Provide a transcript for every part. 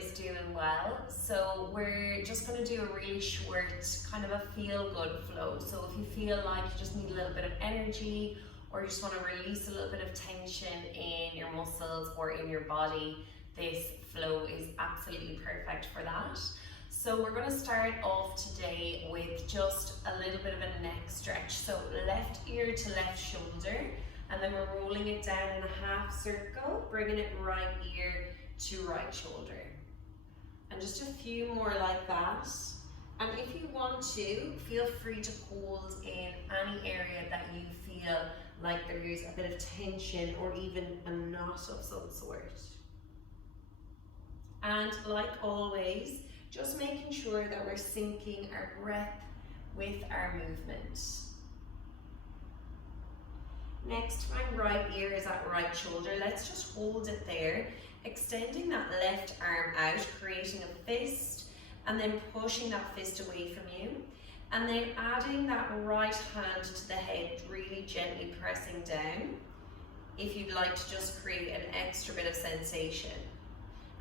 is doing well. So we're just going to do a really short kind of a feel-good flow. So if you feel like you just need a little bit of energy, or you just want to release a little bit of tension in your muscles or in your body, this flow is absolutely perfect for that. So we're going to start off today with just a little bit of a neck stretch. So left ear to left shoulder, and then we're rolling it down in a half circle, bringing it right ear to right shoulder. And just a few more like that. And if you want to, feel free to hold in any area that you feel like there's a bit of tension or even a knot of some sort. And like always, just making sure that we're syncing our breath with our movement. Next, my right ear is at right shoulder. Let's just hold it there, extending that left arm out, creating a fist, and then pushing that fist away from you. And then adding that right hand to the head, really gently pressing down, if you'd like to just create an extra bit of sensation.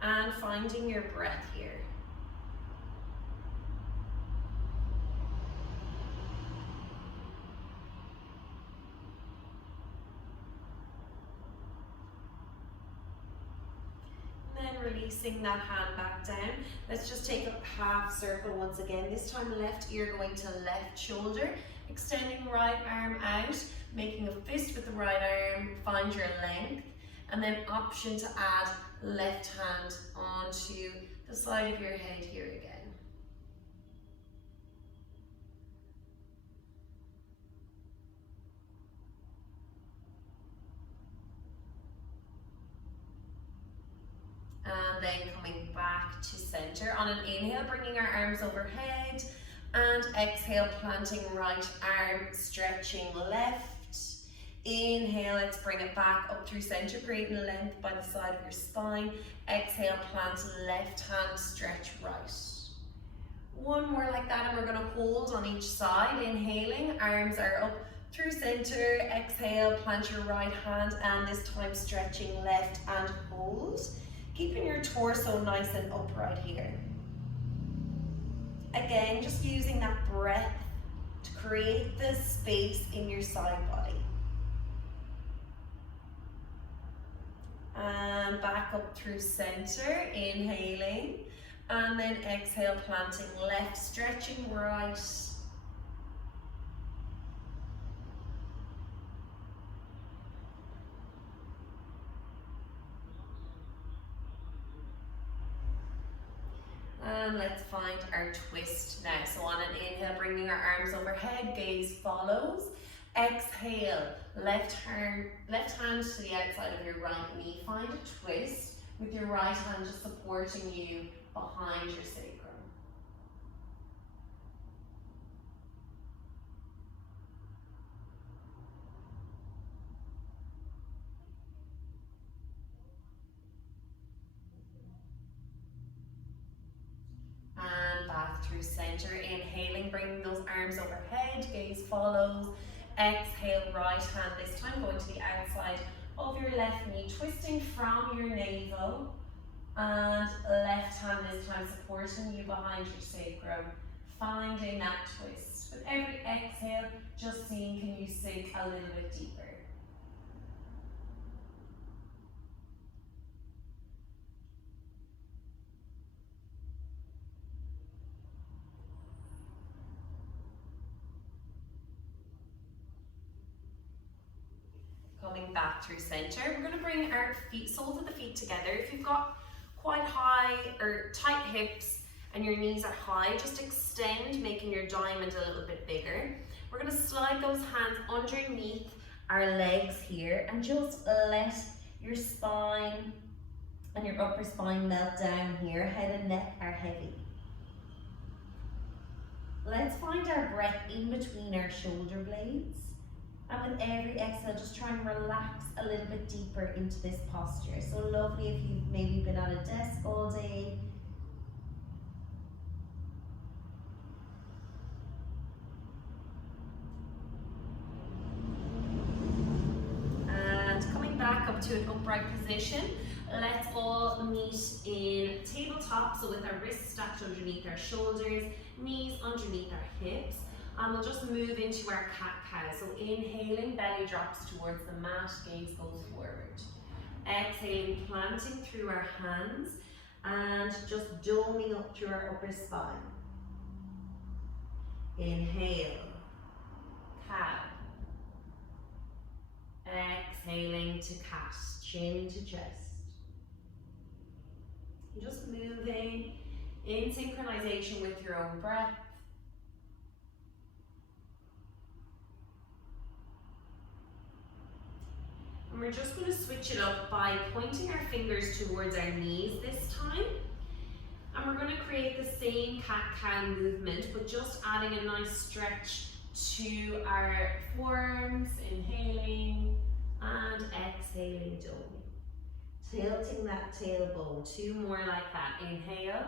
And finding your breath here. Releasing that hand back down. Let's just take a half circle once again. This time left ear going to left shoulder, extending right arm out, making a fist with the right arm, find your length, and then option to add left hand onto the side of your head here again. And then coming back to center. On an inhale, bringing our arms overhead, and exhale, planting right arm, stretching left. Inhale, let's bring it back up through center, creating length by the side of your spine. Exhale, plant left hand, stretch right. One more like that, and we're gonna hold on each side. Inhaling, arms are up through center. Exhale, plant your right hand, and this time stretching left and hold. Keeping your torso nice and upright here. Again, just using that breath to create the space in your side body. And back up through center, inhaling. And then exhale, planting left, stretching right. And let's find our twist now. So on an inhale, bringing our arms overhead, gaze follows. Exhale, left hand to the outside of your right knee. Find a twist with your right hand just supporting you behind your sacrum. Through center, inhaling, bringing those arms overhead, gaze follows. Exhale, right hand this time going to the outside of your left knee, twisting from your navel, and left hand this time supporting you behind your sacrum, finding that twist. With every exhale, just seeing, can you sink a little bit deeper. Coming back through center, we're going to bring our feet, soles of the feet together. If you've got quite high or tight hips and your knees are high, just extend, making your diamond a little bit bigger. We're going to slide those hands underneath our legs here and just let your spine and your upper spine melt down here. Head and neck are heavy. Let's find our breath in between our shoulder blades. And with every exhale, just try and relax a little bit deeper into this posture. So lovely if you've maybe been at a desk all day. And coming back up to an upright position, Let's all meet in tabletop, so with our wrists stacked underneath our shoulders, knees underneath our hips, and we'll just move into our cat-cow. So inhaling, belly drops towards the mat, gaze goes forward. Exhaling, planting through our hands, and just doming up through our upper spine. Inhale, cow. Exhaling to cat, chin to chest. Just moving in synchronization with your own breath. And we're just going to switch it up by pointing our fingers towards our knees this time. And we're going to create the same cat-cow movement, but just adding a nice stretch to our forearms, inhaling and exhaling, doming. Tilting that tailbone, 2 more like that. Inhale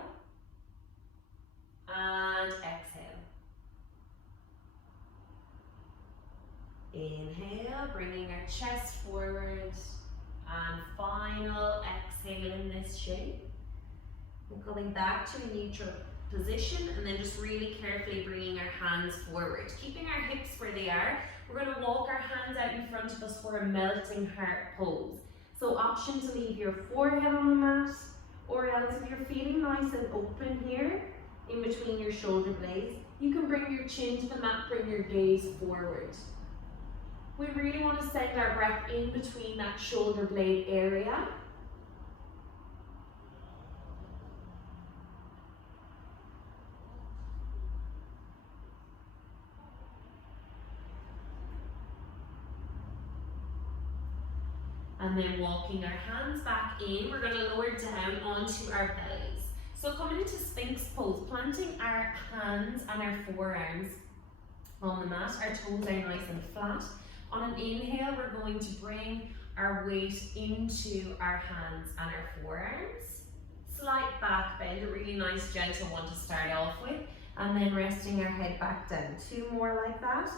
and exhale. Inhale, bringing our chest forward, and final exhale in this shape. And coming back to a neutral position, and then just really carefully bringing our hands forward. Keeping our hips where they are, we're going to walk our hands out in front of us for a melting heart pose. So option to leave your forehead on the mat, or else if you're feeling nice and open here, in between your shoulder blades, you can bring your chin to the mat, bring your gaze forward. We really want to send our breath in between that shoulder blade area. And then walking our hands back in, we're going to lower down onto our bellies. So coming into Sphinx pose, planting our hands and our forearms on the mat, our toes are nice and flat. On an inhale, we're going to bring our weight into our hands and our forearms. Slight back bend, a really nice gentle one to start off with. And then resting our head back down. 2 more like that.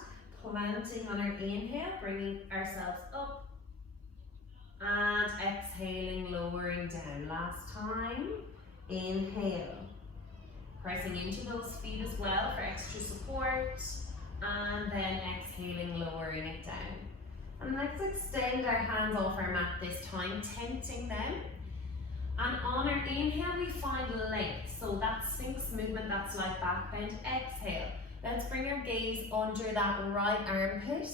Planting on our inhale, bringing ourselves up. And exhaling, lowering down. Last time, inhale. Pressing into those feet as well for extra support. And then exhaling, lowering it down. And let's extend our hands off our mat this time, tenting them. And on our inhale, we find length. So that Sphinx movement, that's like back bend. Exhale. Let's bring our gaze under that right armpit.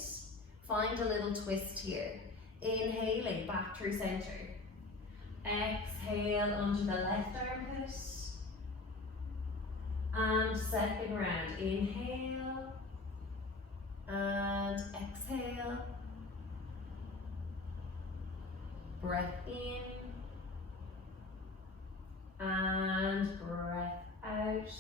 Find a little twist here. Inhaling back through center. Exhale under the left armpit. And second round. Inhale. And exhale. Breath in. And breath out.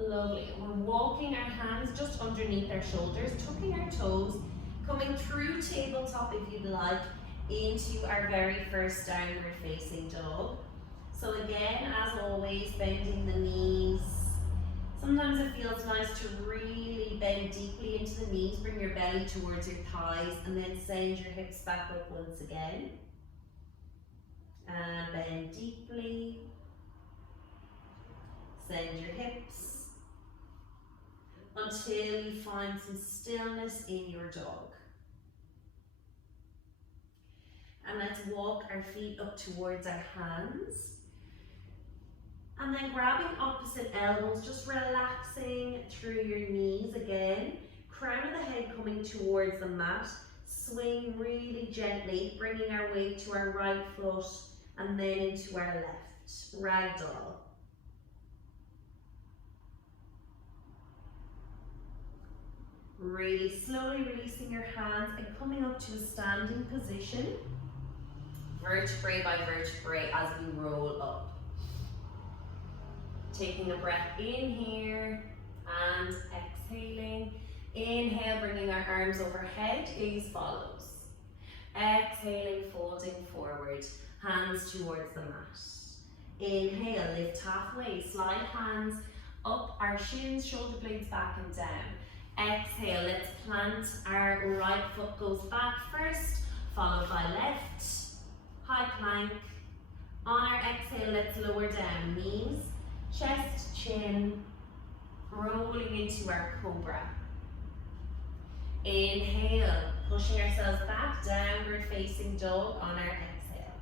Lovely. We're walking our hands just underneath our shoulders, tucking our toes, coming through tabletop if you'd like, into our very first downward facing dog. So again, as always, bending the knees. Sometimes it feels nice to really bend deeply into the knees, bring your belly towards your thighs, and then send your hips back up once again. And bend deeply. Send your hips until you find some stillness in your dog. And let's walk our feet up towards our hands. And then grabbing opposite elbows, just relaxing through your knees again. Crown of the head coming towards the mat. Swing really gently, bringing our weight to our right foot and then into our left. Ragdoll. Really slowly releasing your hands and coming up to a standing position. Vertebrae by vertebrae as we roll up. Taking a breath in here and exhaling. Inhale, bringing our arms overhead, gaze follows. Exhaling, folding forward, hands towards the mat. Inhale, lift halfway, slide hands up our shins, shoulder blades back and down. Exhale, let's plant our right foot goes back first, followed by left, high plank. On our exhale, let's lower down, knees, chest, chin, rolling into our cobra. Inhale, pushing ourselves back, downward facing dog on our exhale.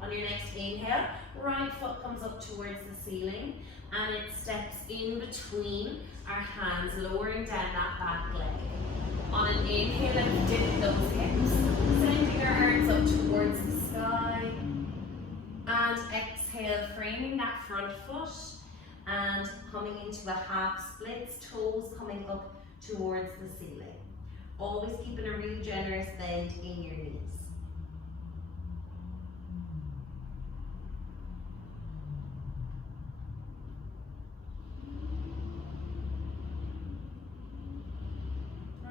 On your next inhale, right foot comes up towards the ceiling and it steps in between our hands, lowering down that back leg. On an inhale, let's dip those hips, sending our arms up towards the sky. And exhale, framing that front foot and coming into a half splits, toes coming up towards the ceiling. Always keeping a really generous bend in your knees.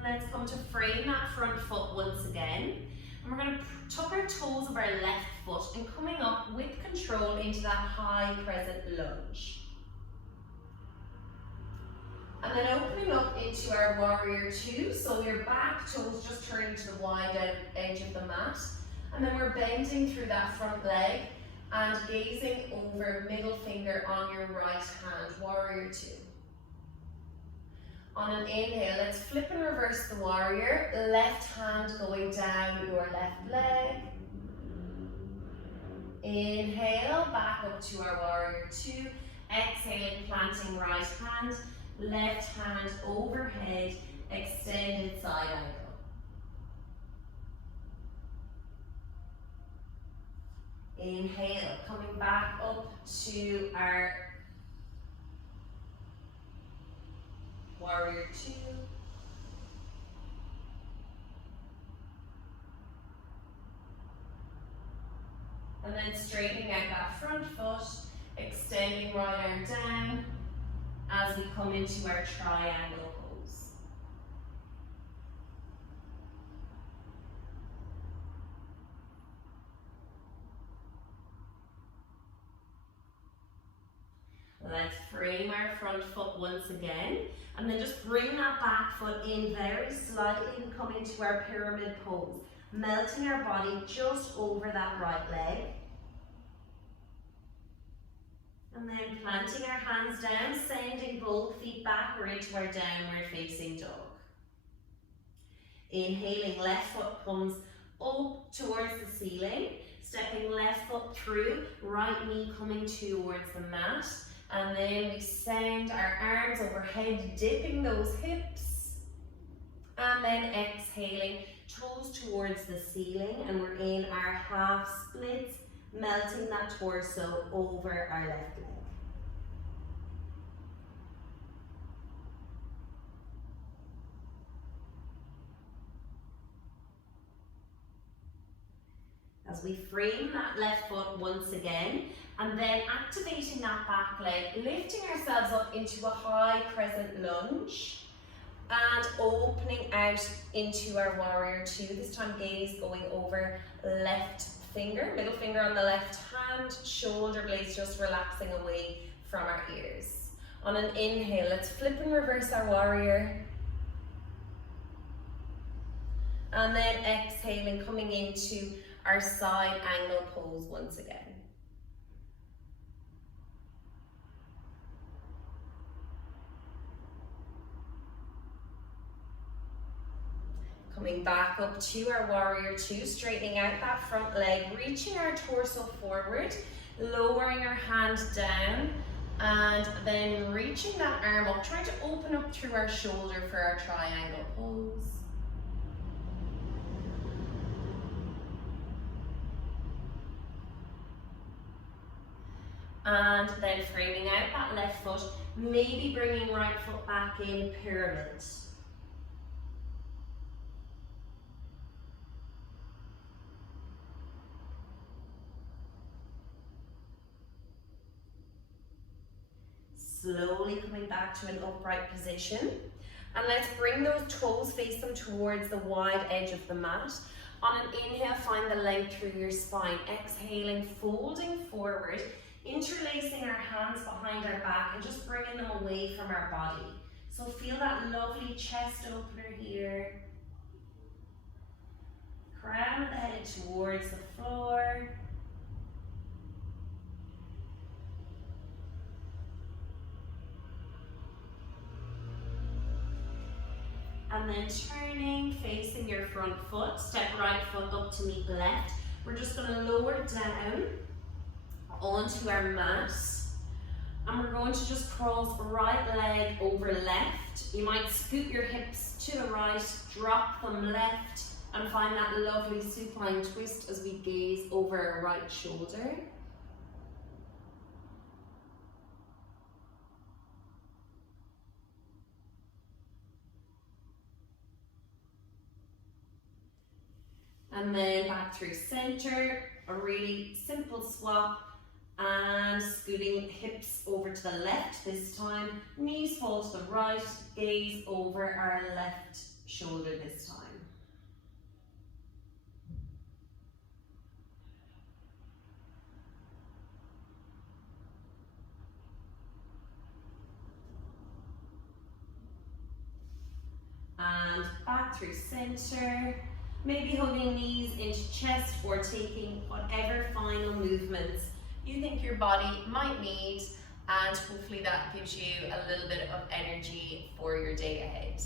Let's come to frame that front foot once again. And we're going to tuck our toes of our left foot and coming up with control into that high crescent lunge. And then opening up into our warrior two, so your back toes just turning to the wide edge of the mat. And then we're bending through that front leg and gazing over middle finger on your right hand, warrior two. On an inhale, let's flip and reverse the warrior, left hand going down your left leg. Inhale, back up to our warrior two. Exhaling, planting right hand, left hand overhead, extended side angle. Inhale, coming back up to our warrior two. And then straightening out that front foot, extending right arm down as we come into our triangle pose. Let's frame our front foot once again, and then just bring that back foot in very slightly and come into our pyramid pose, melting our body just over that right leg. And then planting our hands down, sending both feet back, we're into our downward facing dog. Inhaling, left foot comes up towards the ceiling, stepping left foot through, right knee coming towards the mat. And then we send our arms overhead, dipping those hips. And then exhaling, toes towards the ceiling, and we're in our half splits, melting that torso over our left leg. As we frame that left foot once again, and then activating that back leg, lifting ourselves up into a high crescent lunge, and opening out into our warrior two. This time gaze going over left finger, middle finger on the left hand, shoulder blades just relaxing away from our ears. On an inhale, let's flip and reverse our warrior. And then exhaling, coming into our side angle pose once again. Coming back up to our warrior two, straightening out that front leg, reaching our torso forward, lowering our hand down, and then reaching that arm up, trying to open up through our shoulder for our triangle pose. And then framing out that left foot, maybe bringing right foot back in, pyramid. Slowly coming back to an upright position. And let's bring those toes, face them towards the wide edge of the mat. On an inhale, find the length through your spine. Exhaling, folding forward, interlacing our hands behind our back and just bringing them away from our body. So feel that lovely chest opener here. Crown of the head towards the floor. And then turning, facing your front foot, step right foot up to meet left. We're just going to lower down onto our mat. And we're going to just cross right leg over left. You might scoot your hips to the right, drop them left, and find that lovely supine twist as we gaze over our right shoulder. And then back through center, a really simple swap, and scooting hips over to the left this time. Knees fall to the right, gaze over our left shoulder this time. And back through center. Maybe hugging knees into chest or taking whatever final movements you think your body might need, and hopefully that gives you a little bit of energy for your day ahead.